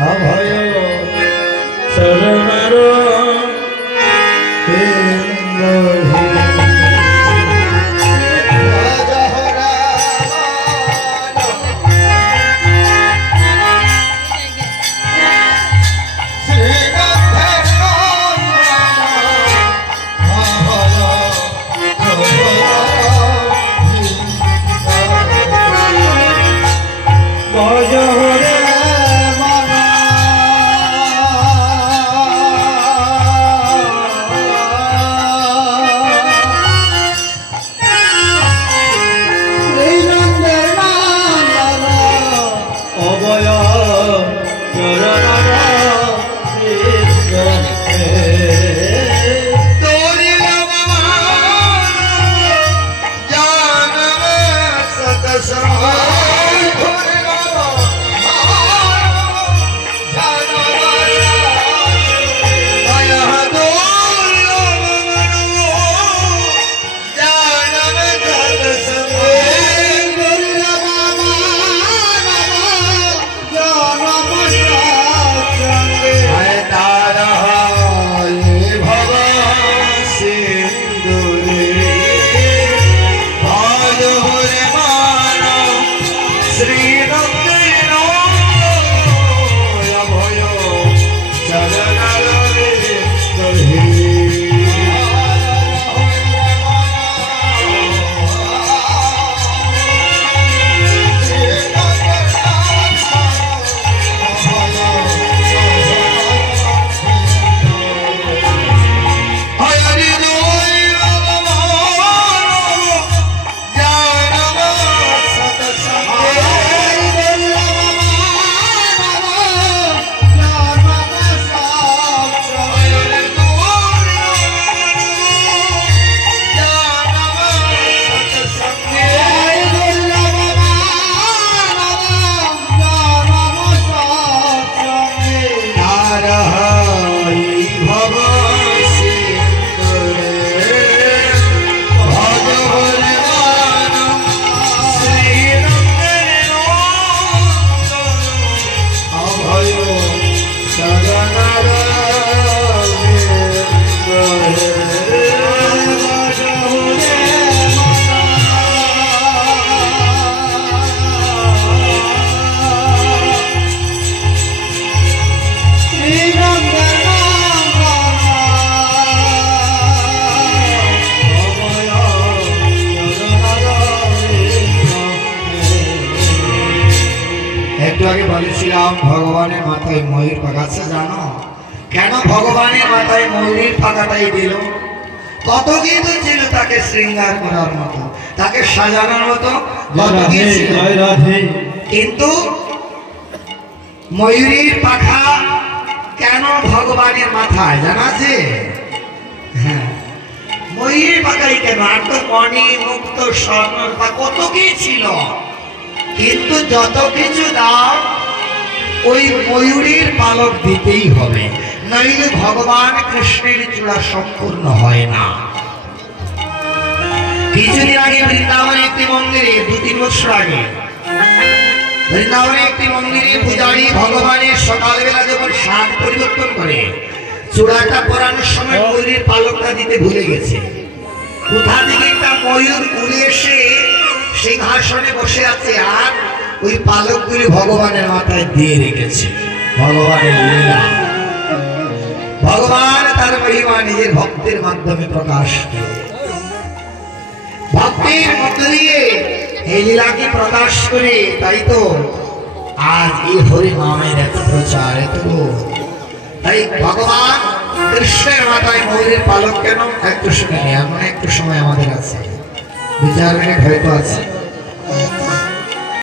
अभय शरणर भगवान माथाय मयूर पाका जानो क्या भगवान माथाय मयूर पाकाटाई दिल कत किन्तु छिलो ताके श्रृंगार करार मतो ताके साजानोर मतो कत किन्तु मयूरेर पाखा केन भगवानेर माथाय जाना आछे मयूरेर पाखाई केन आर तो मणि मुक्त स्वर्ण कत कि छिलो किन्तु जत किछु दाओ ওই ময়ূরের পালক দিতেই হবে নইলে ভগবান কৃষ্ণের চূড়া সম্পূর্ণ হয় না। কিছুদিন আগে বৃন্দাবনে একটি মন্দিরে 2-3 বছর আগে বৃন্দাবনে একটি মন্দিরে পূজারী ভগবানের সকালবেলা যখন শাক পরিবর্তন করে চূড়াটা পরানোর সময় ময়ূরের পালকটা দিতে ভুলে গেছে। কোথা থেকে একটা ময়ূর উড়ে এসে সিংহাসনে বসে আছে আর ওই পালকগুলি ভগবানের মাথায় দিয়ে রেখেছে। ভগবানের লীলা ভগবান তার মহিমা নিজের ভক্তের মাধ্যমে প্রকাশ করে ভক্তির মধ্য দিয়ে এই লীলাকে প্রকাশ করে তাই তো আজ এই হরি নামের এত প্রচার এত তাই ভগবান কৃষ্ণের মাথায় ময়ূরের পালক কেন একটু শুনে এমন একটু সময় আমাদের আছে 2-4 মিনিট হয়তো আছে।